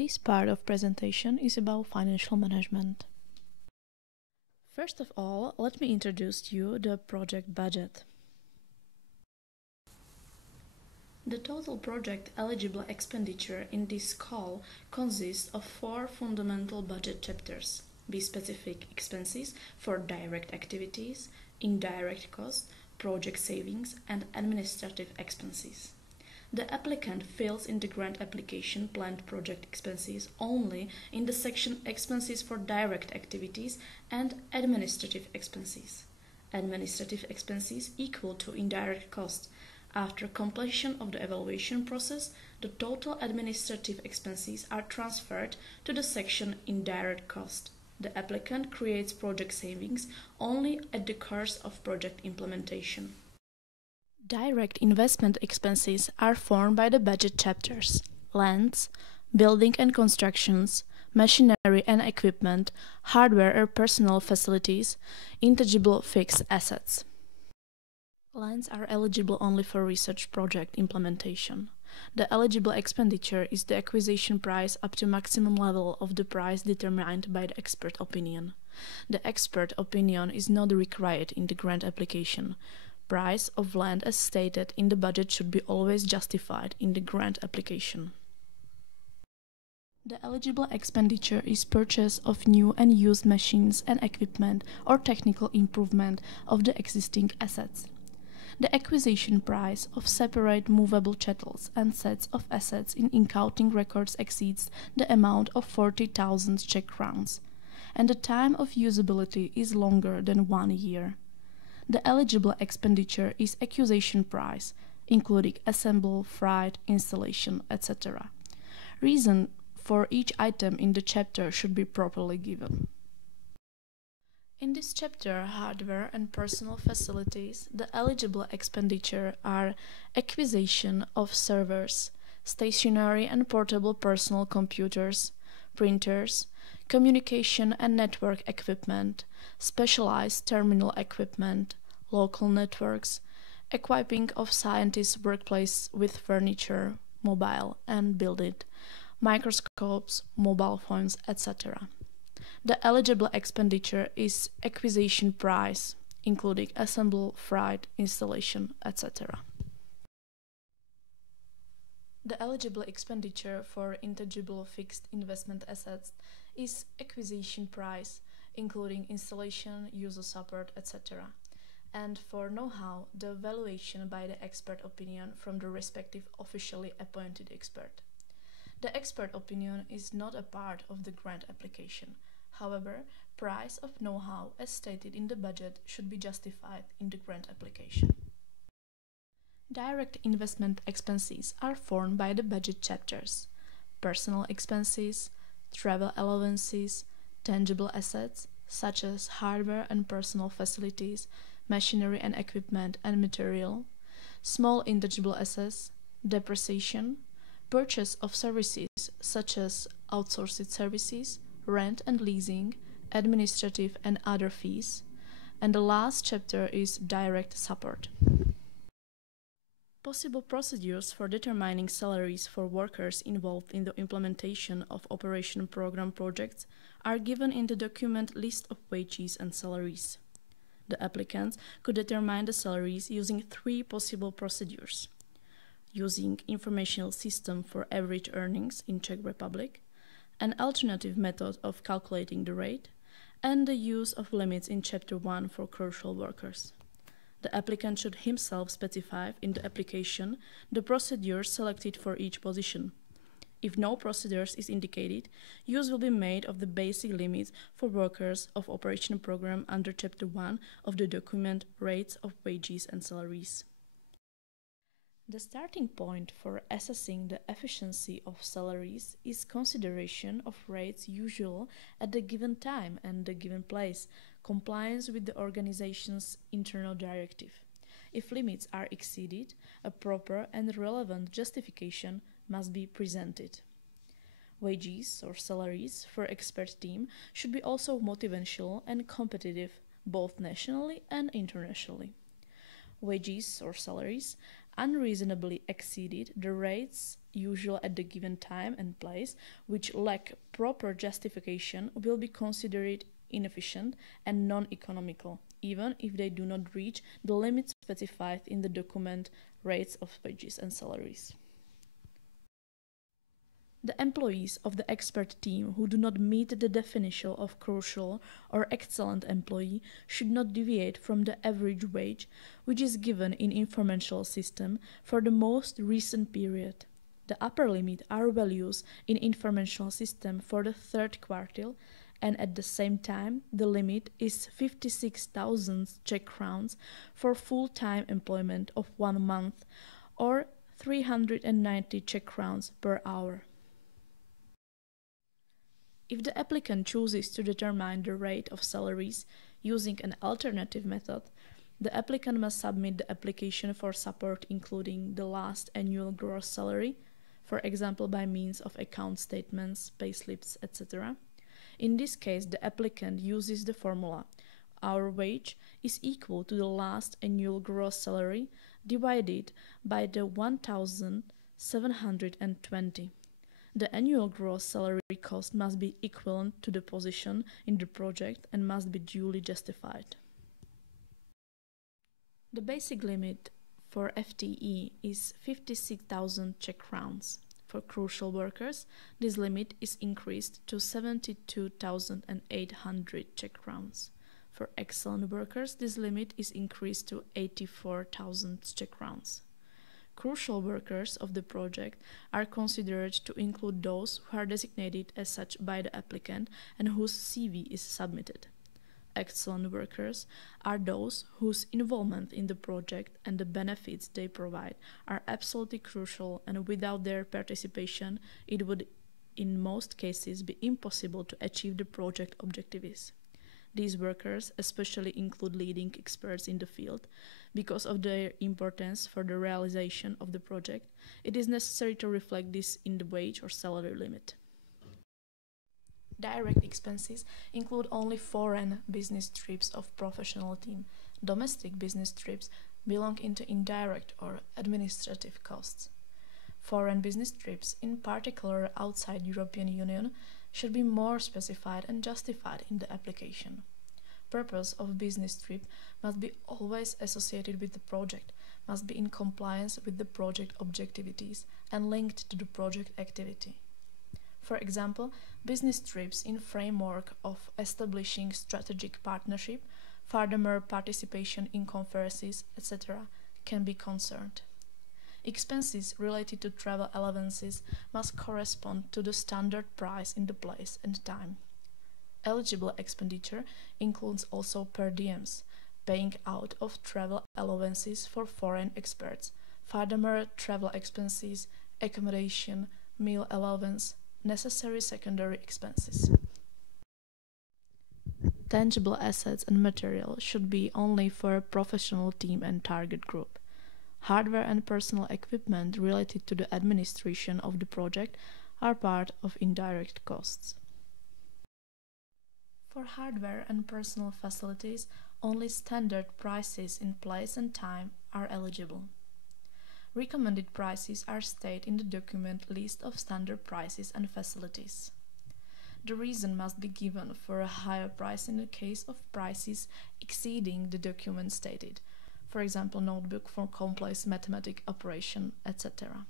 This part of presentation is about financial management. First of all, let me introduce to you the project budget. The total project eligible expenditure in this call consists of 4 fundamental budget chapters: be specific expenses for direct activities, indirect costs, project savings, and administrative expenses. The applicant fills in the grant application planned project expenses only in the section Expenses for Direct Activities and Administrative Expenses. Administrative expenses equal to indirect costs. After completion of the evaluation process, the total administrative expenses are transferred to the section Indirect Cost. The applicant creates project savings only at the course of project implementation. Direct investment expenses are formed by the budget chapters: lands, building and constructions, machinery and equipment, hardware or personal facilities, intangible fixed assets. Lands are eligible only for research project implementation. The eligible expenditure is the acquisition price up to maximum level of the price determined by the expert opinion. The expert opinion is not required in the grant application. Price of land as stated in the budget should be always justified in the grant application. The eligible expenditure is purchase of new and used machines and equipment or technical improvement of the existing assets. The acquisition price of separate movable chattels and sets of assets in accounting records exceeds the amount of 40,000 Czech crowns, and the time of usability is longer than 1 year. The eligible expenditure is acquisition price, including assemble, freight, installation, etc. Reason for each item in the chapter should be properly given. In this chapter, hardware and personal facilities, the eligible expenditure are acquisition of servers, stationary and portable personal computers, printers, communication and network equipment, specialized terminal equipment, local networks, equipping of scientists' workplace with furniture, mobile and building, microscopes, mobile phones, etc. The eligible expenditure is acquisition price, including assemble, freight, installation, etc. The eligible expenditure for intangible fixed investment assets is acquisition price, including installation, user support, etc. And for know-how, the valuation by the expert opinion from the respective officially appointed expert. The expert opinion is not a part of the grant application. However, price of know-how as stated in the budget should be justified in the grant application. Direct investment expenses are formed by the budget chapters: personal expenses, travel allowances, tangible assets such as hardware and personal facilities, machinery and equipment and material, small intangible assets, depreciation, purchase of services such as outsourced services, rent and leasing, administrative and other fees, and the last chapter is direct support. Possible procedures for determining salaries for workers involved in the implementation of operation program projects are given in the document List of Wages and Salaries. The applicants could determine the salaries using 3 possible procedures: using informational system for average earnings in Czech Republic, an alternative method of calculating the rate, and the use of limits in Chapter 1 for crucial workers. The applicant should himself specify in the application the procedures selected for each position. If no procedures is indicated, use will be made of the basic limits for workers of operation program under Chapter 1 of the document Rates of Wages and Salaries. The starting point for assessing the efficiency of salaries is consideration of rates usual at the given time and the given place, compliance with the organization's internal directive. If limits are exceeded, a proper and relevant justification must be presented. Wages or salaries for expert team should be also motivational and competitive both nationally and internationally. Wages or salaries unreasonably exceeded the rates usual at the given time and place, which lack proper justification, will be considered inefficient and non-economical, even if they do not reach the limits specified in the document rates of wages and salaries. The employees of the expert team who do not meet the definition of crucial or excellent employee should not deviate from the average wage which is given in informational system for the most recent period. The upper limit are values in informational system for the third quartile, and at the same time the limit is 56,000 Czech crowns for full-time employment of 1 month or 390 Czech crowns per hour. If the applicant chooses to determine the rate of salaries using an alternative method, the applicant must submit the application for support including the last annual gross salary, for example by means of account statements, payslips, etc. In this case, the applicant uses the formula: our wage is equal to the last annual gross salary divided by the 1,720. The annual gross salary cost must be equivalent to the position in the project and must be duly justified. The basic limit for FTE is 56,000 Czech crowns. For crucial workers, this limit is increased to 72,800 Czech crowns. For excellent workers, this limit is increased to 84,000 Czech crowns. Crucial workers of the project are considered to include those who are designated as such by the applicant and whose CV is submitted. Excellent workers are those whose involvement in the project and the benefits they provide are absolutely crucial, and without their participation it would in most cases be impossible to achieve the project objectives. These workers especially include leading experts in the field. Because of their importance for the realization of the project, it is necessary to reflect this in the wage or salary limit. Direct expenses include only foreign business trips of professional team. Domestic business trips belong into indirect or administrative costs. Foreign business trips, in particular outside European Union, should be more specified and justified in the application. Purpose of business trip must be always associated with the project, must be in compliance with the project objectivities and linked to the project activity. For example, business trips in framework of establishing strategic partnership, furthermore participation in conferences, etc. can be concerned. Expenses related to travel allowances must correspond to the standard price in the place and time. Eligible expenditure includes also per diems, paying out of travel allowances for foreign experts, furthermore travel expenses, accommodation, meal allowance, necessary secondary expenses. Tangible assets and material should be only for a professional team and target group. Hardware and personal equipment related to the administration of the project are part of indirect costs. For hardware and personal facilities, only standard prices in place and time are eligible. Recommended prices are stated in the document list of standard prices and facilities. The reason must be given for a higher price in the case of prices exceeding the document stated, for example, notebook for complex mathematic operation, etc.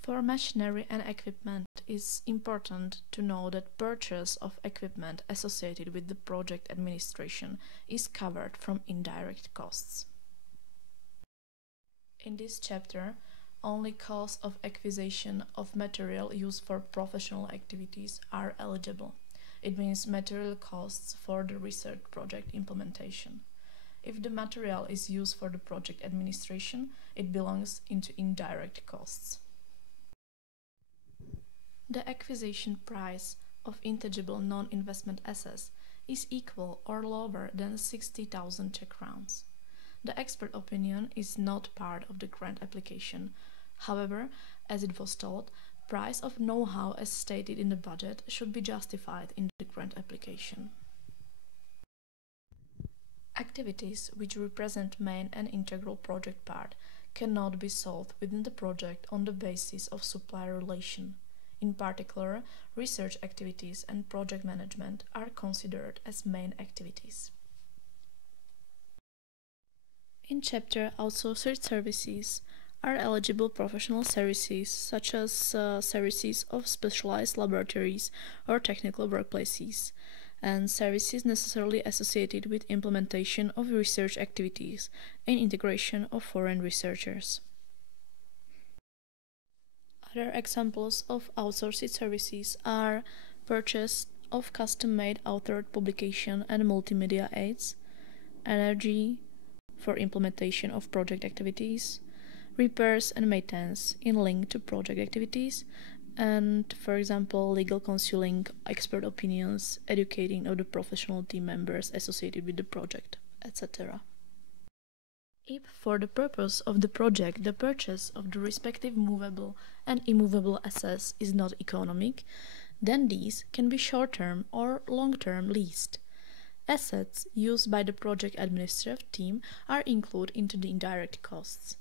For machinery and equipment, it is important to know that purchase of equipment associated with the project administration is covered from indirect costs. In this chapter, only costs of acquisition of material used for professional activities are eligible. It means material costs for the research project implementation. If the material is used for the project administration, it belongs into indirect costs. The acquisition price of intangible non-investment assets is equal or lower than 60,000 Czech crowns. The expert opinion is not part of the grant application. However, as it was told, price of know-how as stated in the budget should be justified in the grant application. Activities which represent main and integral project part cannot be solved within the project on the basis of supplier relation. In particular, research activities and project management are considered as main activities. In chapter Outsourced Services are eligible professional services such as services of specialized laboratories or technical workplaces, and services necessarily associated with implementation of research activities and integration of foreign researchers. Other examples of outsourced services are purchase of custom-made authored publication and multimedia aids, energy for implementation of project activities, repairs and maintenance in link to project activities, and, for example, legal counseling, expert opinions, educating of the professional team members associated with the project, etc. If for the purpose of the project the purchase of the respective movable and immovable assets is not economic, then these can be short-term or long-term leased. Assets used by the project administrative team are included into the indirect costs.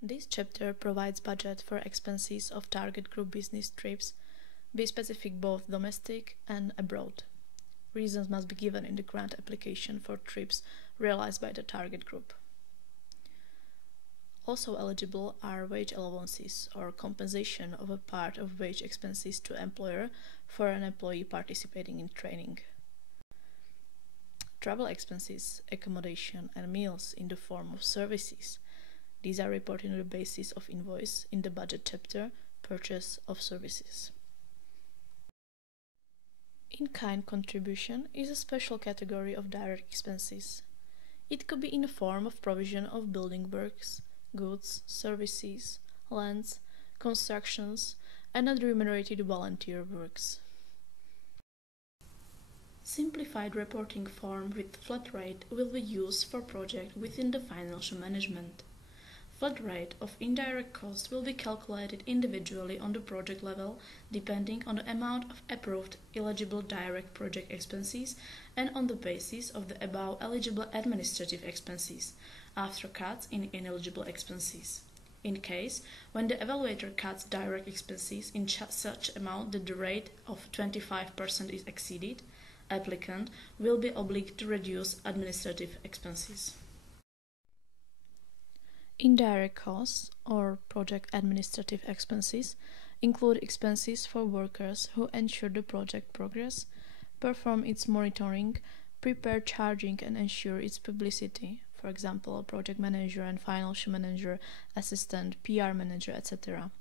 This chapter provides budget for expenses of target group business trips, be specific both domestic and abroad. Reasons must be given in the grant application for trips realized by the target group. Also eligible are wage allowances or compensation of a part of wage expenses to employer for an employee participating in training. Travel expenses, accommodation and meals in the form of services. These are reported on the basis of invoice in the budget chapter, purchase of services. In-kind contribution is a special category of direct expenses. It could be in the form of provision of building works, goods, services, lands, constructions, and non-remunerated volunteer works. Simplified reporting form with flat rate will be used for project within the financial management. Flat rate of indirect cost will be calculated individually on the project level depending on the amount of approved eligible direct project expenses and on the basis of the above eligible administrative expenses, after cuts in ineligible expenses. In case when the evaluator cuts direct expenses in such amount that the rate of 25% is exceeded, applicant will be obliged to reduce administrative expenses. Indirect costs, or project administrative expenses, include expenses for workers who ensure the project progress, perform its monitoring, prepare charging and ensure its publicity, for example, project manager and financial manager, assistant, PR manager, etc.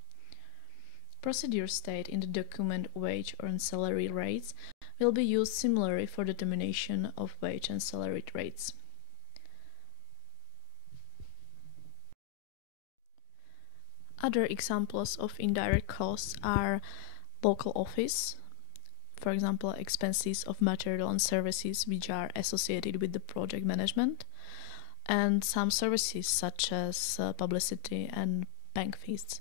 Procedures stated in the document wage and salary rates will be used similarly for determination of wage and salary rates. Other examples of indirect costs are local office, for example, expenses of material and services which are associated with the project management, and some services such as publicity and bank fees.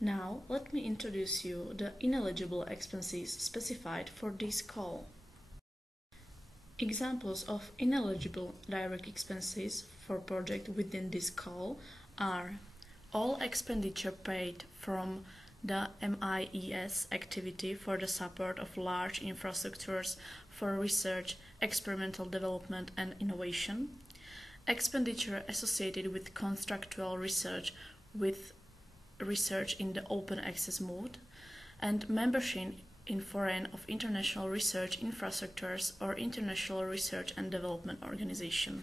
Now, let me introduce you the ineligible expenses specified for this call. Examples of ineligible direct expenses for project within this call are all expenditure paid from the MIES activity for the support of large infrastructures for research, experimental development and innovation, expenditure associated with contractual research with research in the open access mode, and membership in foreign of international research infrastructures or international research and development organization.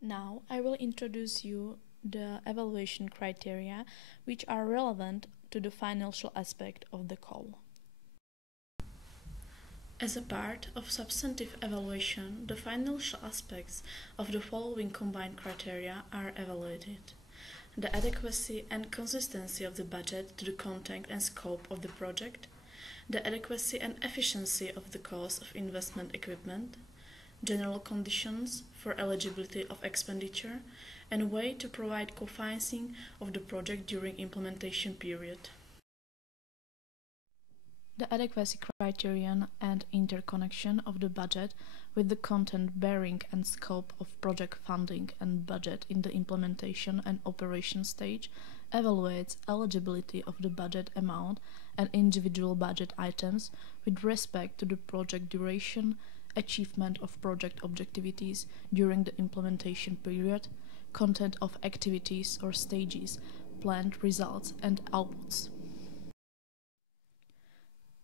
Now I will introduce you the evaluation criteria which are relevant to the financial aspect of the call. As a part of substantive evaluation, the financial aspects of the following combined criteria are evaluated: the adequacy and consistency of the budget to the content and scope of the project, the adequacy and efficiency of the cost of investment equipment, general conditions for eligibility of expenditure, and way to provide co-financing of the project during implementation period. The adequacy criterion and interconnection of the budget with the content bearing and scope of project funding and budget in the implementation and operation stage evaluates eligibility of the budget amount and individual budget items with respect to the project duration, achievement of project objectivities during the implementation period, content of activities or stages, planned results and outputs.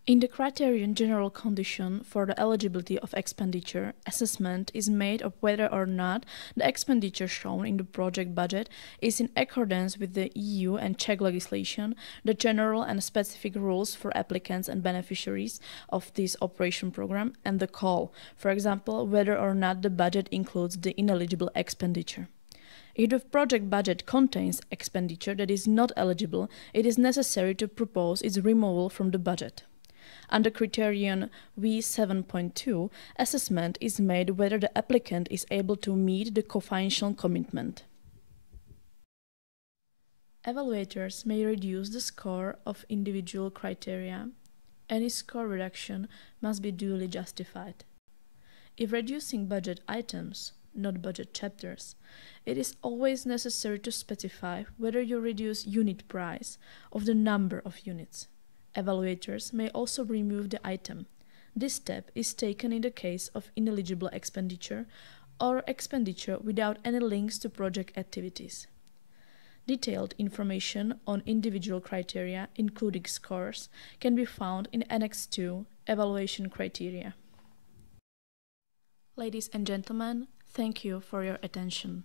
In the criterion general condition for the eligibility of expenditure, assessment is made of whether or not the expenditure shown in the project budget is in accordance with the EU and Czech legislation, the general and specific rules for applicants and beneficiaries of this operation program, and the call, for example, whether or not the budget includes the ineligible expenditure. If the project budget contains expenditure that is not eligible, it is necessary to propose its removal from the budget. Under criterion V7.2, assessment is made whether the applicant is able to meet the co-financial commitment. Evaluators may reduce the score of individual criteria. Any score reduction must be duly justified. If reducing budget items, not budget chapters, it is always necessary to specify whether you reduce unit price of the number of units. Evaluators may also remove the item. This step is taken in the case of ineligible expenditure or expenditure without any links to project activities. Detailed information on individual criteria, including scores, can be found in Annex 2, Evaluation Criteria. Ladies and gentlemen, thank you for your attention.